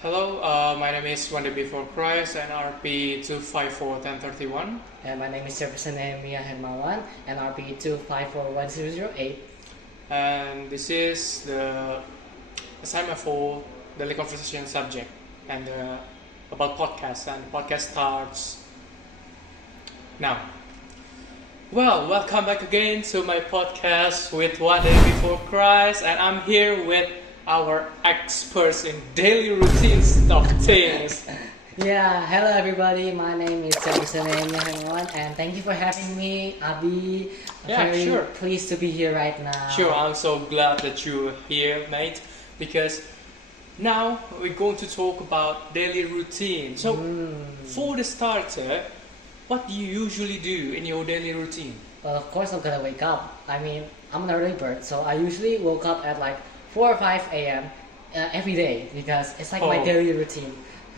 Hello, my name is One Day Before Christ and RP 2541031. And my name is Jefferson Nehemiah Hermawan, NRP 2541008. And this is the assignment for daily conversation subject and about podcasts. And the podcast starts now. Well, welcome back again to my podcast with One Day Before Christ, and I'm here with our experts in daily routines of things. Yeah, hello everybody. My name is Jefferson Nehemiah Hermawan, and thank you for having me, Abi. Sure. Pleased to be here right now. Sure, I'm so glad that you're here, mate, because now we're going to talk about daily routine. So, for the starter, what do you usually do in your daily routine? Well, of course I'm gonna wake up. I'm an early bird, so I usually woke up at like 4 or 5 a.m. Every day because it's like my daily routine.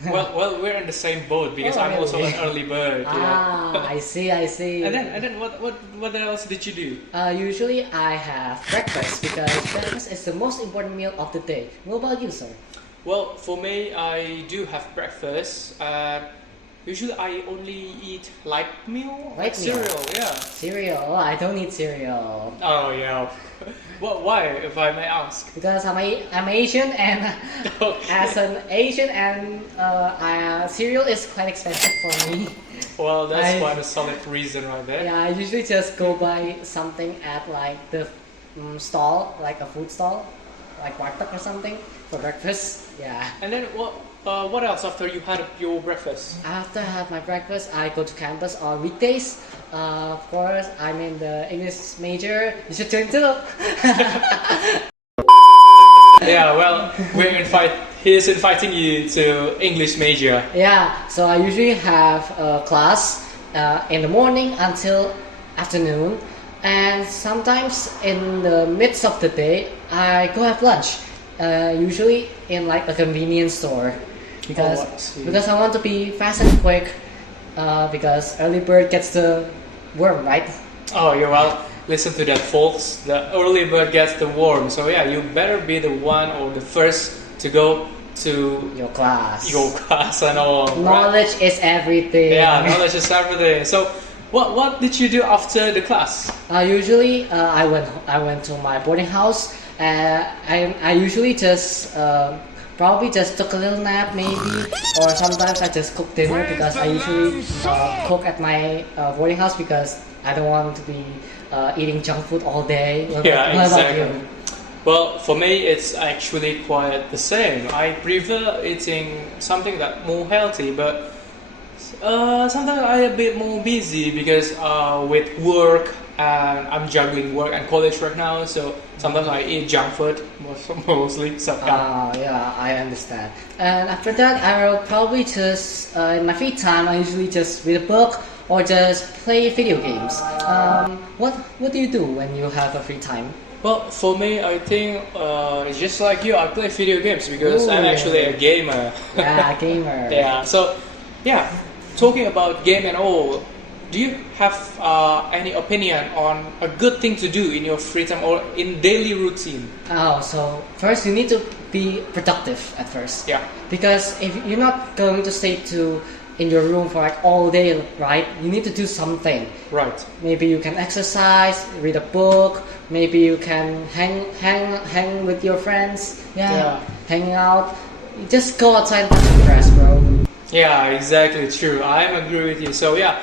well, we're in the same boat because I'm really? also an early bird. I see. And then what else did you do? Usually I have breakfast because breakfast is the most important meal of the day. What about you, sir? Well, for me, I do have breakfast. Usually I only eat light meal, like cereal. Yeah. Cereal? Oh, I don't eat cereal. Oh yeah. Well, why, if I may ask? Because I'm Asian, and as an Asian, and cereal is quite expensive for me. Well, that's quite a solid reason right there. Yeah, I usually just go buy something at like the stall, like a food stall, like warteg or something for breakfast. Yeah. And then what else after you had your breakfast? After I have my breakfast, I go to campus on weekdays. Of course, I'm in the English major. You should join too. Yeah, well, he's inviting you to English major. Yeah, so I usually have a class in the morning until afternoon, and sometimes in the midst of the day, I go have lunch. Usually in like a convenience store. Because I want to be fast and quick, because early bird gets the worm, right? Oh yeah, well, listen to that, folks. The early bird gets the worm. So yeah, you better be the one or the first to go to your class. And all. Knowledge is everything. Yeah, knowledge is everything. So, what did you do after the class? Usually, I went to my boarding house. I usually just probably just took a little nap maybe, or sometimes I just cook dinner because I usually cook at my boarding house because I don't want to be eating junk food all day. What Exactly. about you? Well, for me it's actually quite the same. I prefer eating something that more healthy, but sometimes I'm a bit more busy because with work, and I'm juggling work and college right now, so sometimes I eat junk food mostly. So yeah, I understand. And after that, I will probably just in my free time, I usually just read a book or just play video games. What do you do when you have a free time? Well, for me, I think it's just like you. I play video games because I'm actually a gamer. Yeah, gamer. Yeah. So, yeah, talking about game and all. Do you have any opinion on a good thing to do in your free time or in daily routine? Oh, so first you need to be productive at first. Yeah. Because if you're not going to stay in your room for like all day, right? You need to do something. Right. Maybe you can exercise, read a book. Maybe you can hang with your friends. Yeah. Hang out. Just go outside and touch the grass, bro. Yeah, exactly true. I agree with you. So yeah.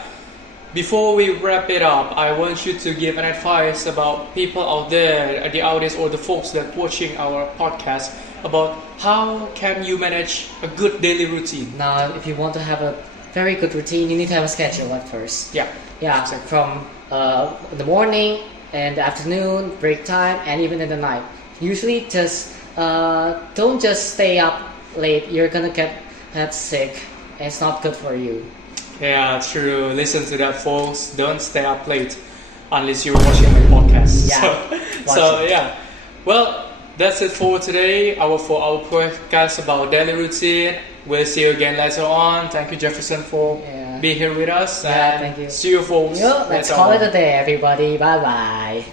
Before we wrap it up, I want you to give an advice about people out there, the audience or the folks that watching our podcast, about how can you manage a good daily routine. Now, if you want to have a very good routine, you need to have a schedule at first. Yeah. So from the morning and the afternoon, break time, and even in the night. Usually, just don't just stay up late. You're gonna get sick. It's not good for you. Yeah, true. Listen to that, folks. Don't stay up late unless you're watching my podcast. Yeah. So yeah. Well, that's it for today. For our podcast about daily routine. We'll see you again later on. Thank you, Jefferson, for being here with us. Yeah, thank you. See you, folks. Let's call it a day, everybody. Bye bye.